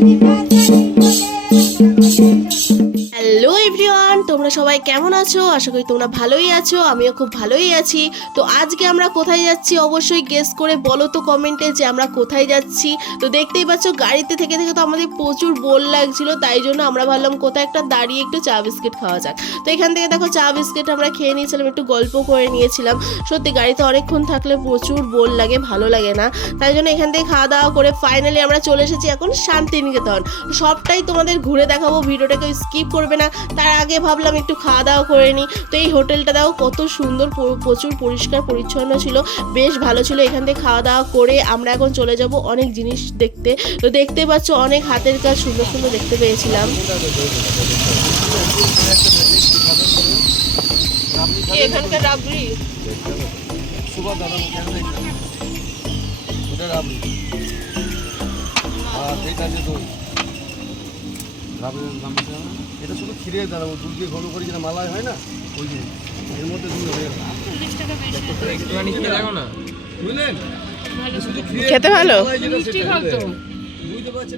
Thank you. সবাই কেমন আছো? আশা করি তোমরা ভালোই আছো, আমিও খুব ভালোই আছি। তো আজকে আমরা কোথায় যাচ্ছি অবশ্যই গেস করে বলো তো কমেন্টে যে আমরা কোথায় যাচ্ছি। তো দেখতেই পাচ্ছ গাড়িতে থেকে থেকে তো আমাদের প্রচুর বোর লাগছিল, তাই জন্য আমরা ভাবলাম কোথায় একটা দাঁড়িয়ে একটু চা বিস্কিট খাওয়া যাক। তো এখান থেকে দেখো চা বিস্কিট আমরা খেয়ে নিয়েছিলাম, একটু গল্প করে নিয়েছিলাম। সত্যি গাড়িতে অনেকক্ষণ থাকলে প্রচুর বোর লাগে, ভালো লাগে না। তাই জন্য এখান থেকে খাওয়া দাওয়া করে ফাইনালি আমরা চলে এসেছি এখন শান্তিনিকেতন। সবটাই তোমাদের ঘুরে দেখাবো ভিডিওটাকে স্কিপ করবে না। তার আগে ভাবলাম একটু খাওয়া দাওয়া করে নিই তো এই হোটেলটা দেখো কত সুন্দর প্রচুর পরিষ্কার পরিচ্ছন্ন ছিল। বেশ ভালো ছিল এখান থেকে খাওয়া দাওয়া করে। আমরা এখন চলে যাব অনেক জিনিস দেখতে। তো দেখতে পাচ্ছ অনেক হাতের কাজ সুন্দর সুন্দর দেখতে পেয়েছিলাম। এখানকার রাবড়ি। সুপার দাদা কেন দেখলাম ওটা রাবড়ি আর দই। এটা শুধু ক্ষীরের দাঁড়াবো দুধ দিয়ে ঘন করে যেটা মালাই হয় না? ওই যে এর মধ্যে দুধ হয়ে গেল। বুঝলেন খেতে ভালো?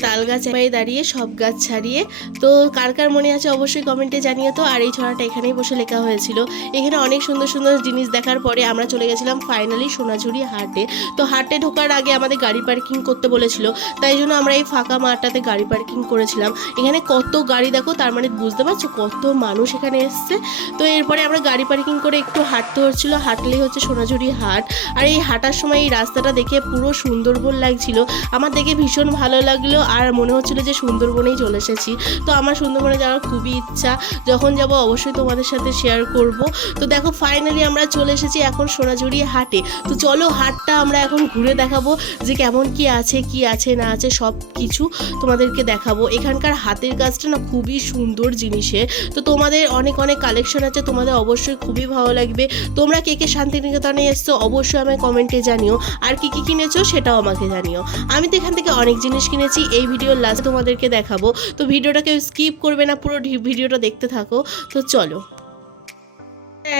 তাল গাছ পায়ে দাঁড়িয়ে সব গাছ ছাড়িয়ে, তো কার কার মনে আছে অবশ্যই কমেন্টে জানিয়ে তো। আর এই ছড়াটা এখানেই বসে লেখা হয়েছিল। এখানে অনেক সুন্দর সুন্দর জিনিস দেখার পরে আমরা চলে গেছিলাম ফাইনালি সোনাঝুরি হাটে। তো হাটে ঢোকার আগে আমাদের গাড়ি পার্কিং করতে বলেছিল, তাই জন্য আমরা এই ফাঁকা মাঠটাতে গাড়ি পার্কিং করেছিলাম। এখানে কত গাড়ি দেখো, তার মানে বুঝতে পারছ কত মানুষ এখানে এসছে। তো এরপরে আমরা গাড়ি পার্কিং করে একটু হাঁটতে হচ্ছিল, হাঁটলেই হচ্ছে সোনাঝুরি হাট। আর এই হাঁটার সময় এই রাস্তাটা দেখে পুরো সুন্দরবন লাগছিল। আমার দেখে ভীষণ ভালো লাগল আর মনে হচ্ছিল যে সুন্দরবনেই চলে এসেছি। তো আমার সুন্দরবনে যাওয়ার খুবই ইচ্ছা। যখন যাব অবশ্যই তোমাদের সাথে শেয়ার করব। তো দেখো ফাইনালি আমরা চলে এসেছি এখন সোনাঝুরি হাটে। তো চলো হাটটা আমরা এখন ঘুরে দেখাবো যে কেমন কি আছে কি আছে, না আছে সব কিছু তোমাদেরকে দেখাবো। এখানকার হাতের কাজটা না খুবই সুন্দর জিনিসের। তো তোমাদের অনেক অনেক কালেকশন আছে, তোমাদের অবশ্যই খুবই ভালো লাগবে। তোমরা কে কে শান্তিনিকেতনে এসছো অবশ্যই আমায় কমেন্টে জানিও। আর কি কি কিনেছো সেটাও আমাকে জানিও। আমি তো এখান থেকে অনেক জিনিস কিনেছি, এই ভিডিওর লাস্ট তোমাদেরকে দেখাবো। তো ভিডিওটা কেউ স্কিপ করবে না, পুরো ভিডিওটা দেখতে থাকো। তো চলো।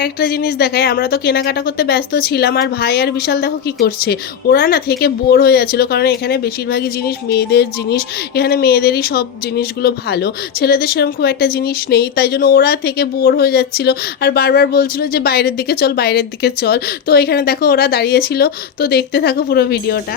একটা জিনিস দেখায় আমরা তো কেনাকাটা করতে ব্যস্ত ছিলাম, আর ভাই আর বিশাল দেখো কি করছে। ওরা না থেকে বোর হয়ে যাচ্ছিল, কারণ এখানে বেশিরভাগই জিনিস মেয়েদের জিনিস, এখানে মেয়েদেরই সব জিনিসগুলো ভালো। ছেলেদের সেরকম খুব একটা জিনিস নেই, তাই জন্য ওরা থেকে বোর হয়ে যাচ্ছিল। আর বারবার বলছিল যে, বাইরের দিকে চল, বাইরের দিকে চল। তো এখানে দেখো ওরা দাঁড়িয়েছিল তো দেখতে থাকো পুরো ভিডিওটা।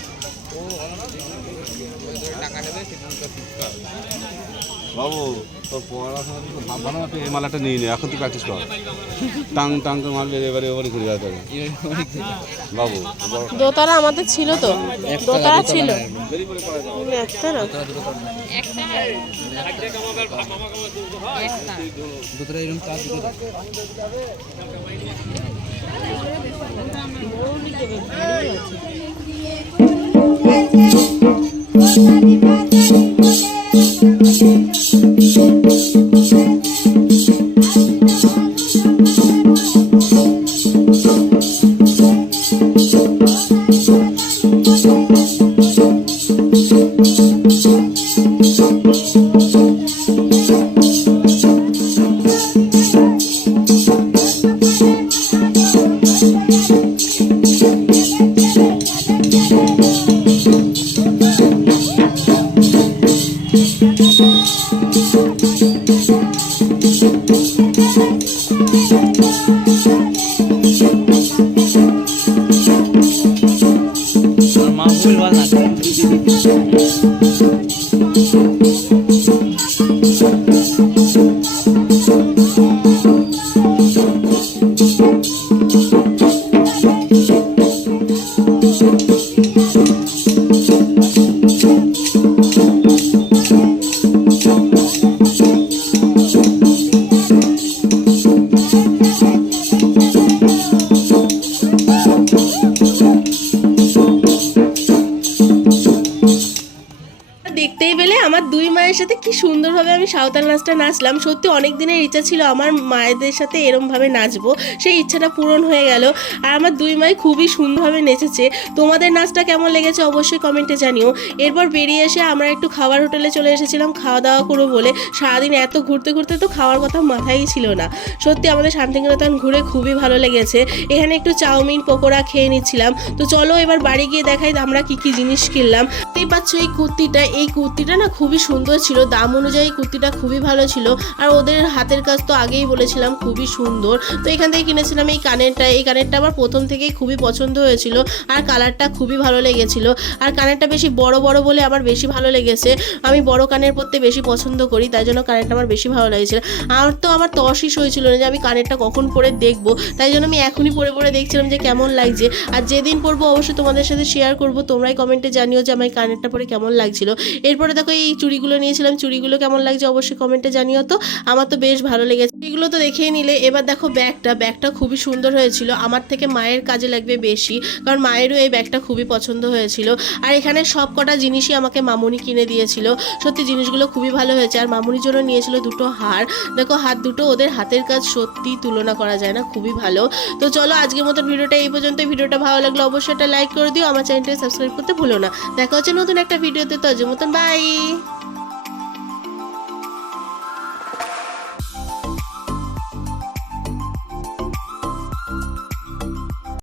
বাবু তোর পড়াশোনা ভাবনা তুই এই মালাটা নিয়ে নে এখন তুই প্র্যাকটিস কর। টাং টাং করে মারলে এবারে এবারে ঘুরে যাবে বাবু দোতারা আমাদের ছিল তো। দোতারা ছিল। একতারা মা ভুল না দেখতেই পেলে আমার দুই মায়ের সাথে কি সুন্দরভাবে আমি সাঁওতাল নাচটা নাচলাম। সত্যি অনেক দিনের ইচ্ছা ছিল আমার মায়েদের সাথে এরমভাবে নাচবো। সেই ইচ্ছাটা পূরণ হয়ে গেল। আর আমার দুই মাই খুবই সুন্দরভাবে নেচেছে। তোমাদের নাচটা কেমন লেগেছে অবশ্যই কমেন্টে জানিও। এরপর বেরিয়ে এসে আমরা একটু খাবার হোটেলে চলে এসেছিলাম খাওয়া দাওয়া করব বলে। সারাদিন এত ঘুরতে ঘুরতে তো খাওয়ার কথা মাথায় ছিল না। সত্যি আমাদের শান্তিনিকেতন ঘুরে খুবই ভালো লেগেছে। এখানে একটু চাউমিন, পকোড়া খেয়ে নিচ্ছিলাম। তো চলো এবার বাড়ি গিয়ে দেখাই আমরা কি কি জিনিস কিনলাম। দেখতেই পাচ্ছ এই কুর্তিটা। এই কুর্তিটা না খুবই সুন্দর ছিল। দাম অনুযায়ী কুর্তিটা খুবই ভালো ছিল। আর ওদের হাতের কাজ তো আগেই বলেছিলাম, খুবই সুন্দর। তো এখান থেকে কিনেছিলাম এই কানেরটা। এই কানেরটা আমার প্রথম থেকেই খুবই পছন্দ হয়েছিল আর কালারটা খুবই ভালো লেগেছিল। আর কানেরটা বেশি বড় বড় বলে আমার বেশি ভালো লেগেছে। আমি বড় কানের পরতে বেশি পছন্দ করি, তাই জন্য কানেরটা আমার বেশি ভালো লেগেছিল। আমার তো আমার তশিস হয়েছিল না যে আমি কানেরটা কখন পরে দেখব। তাই জন্য আমি এখনই পরে পরে দেখছিলাম যে কেমন লাগছে। আর যেদিন পরবো অবশ্যই তোমাদের সাথে শেয়ার করব। তোমরাই কমেন্টে জানিও যে আমার কানেরটা পরে কেমন লাগছিল। এরপরে দেখো এই চুড়িগুলো নিয়েছিলাম চুড়িগুলো কেমন লাগছে অবশ্যই কমেন্টে জানিও তো। আমার তো বেশ ভালো লেগেছে। এগুলো তো দেখেই নিলে। এবার দেখো ব্যাগটা। ব্যাগটা খুবই সুন্দর হয়েছিল। আমার থেকে মায়ের কাজে লাগবে বেশি। কারণ মায়েরও এই ব্যাগটা খুবই পছন্দ হয়েছিল। আর এখানে সব কটা জিনিসই আমাকে মামুনি কিনে দিয়েছিল। সত্যি জিনিসগুলো খুবই ভালো হয়েছে। আর মামুনির জন্য নিয়েছিল দুটো হার। দেখো হাত দুটো ওদের হাতের কাজ সত্যি তুলনা করা যায় না। খুবই ভালো। তো চলো আজকের মতন ভিডিওটা এই পর্যন্ত। ভিডিওটা ভালো লাগল অবশ্যই একটা লাইক করে দিও। আমার চ্যানেলটা সাবস্ক্রাইব করতে ভুলো না। দেখা হচ্ছে নতুন একটা ভিডিওতে। তো আজকের মতন বাই